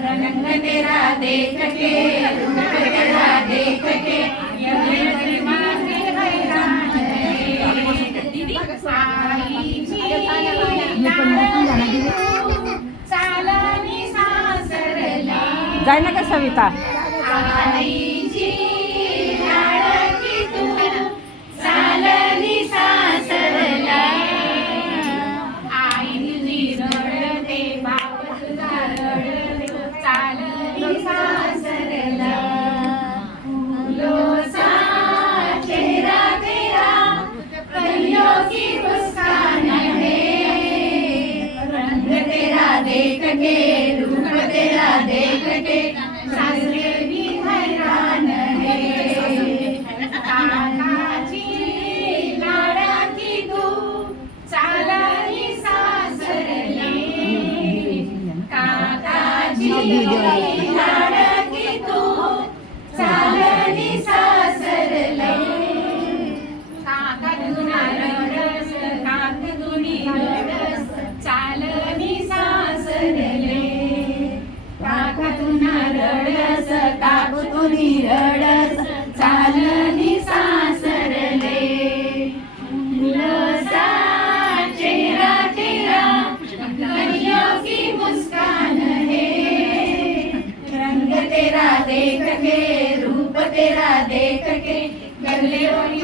रंग तेरा देख के रूप तेरा देख के जाय ना का सविता आईची लाडकी तू चालली सासरला आई तुझी रडते बाप तुझा रडते चालली सासरला फुलोसा चेहरा तेरा कलियों की मुस्कान है रंग तेरा देख के रूप तेरा देख के सासरे भी हैरान है काकाची लाडकी तू चालली सासरले काकाची लाडकी तू चालली सासरले काका तुना रडस काक तुनी रडस चालली सासरले काका तुना रडस काकू तुनी रडस चालली सासरले फुलसा चेहरा तेरा कलियों की मुस्कान है रंग तेरा देख के रूप तेरा देख के गले वाली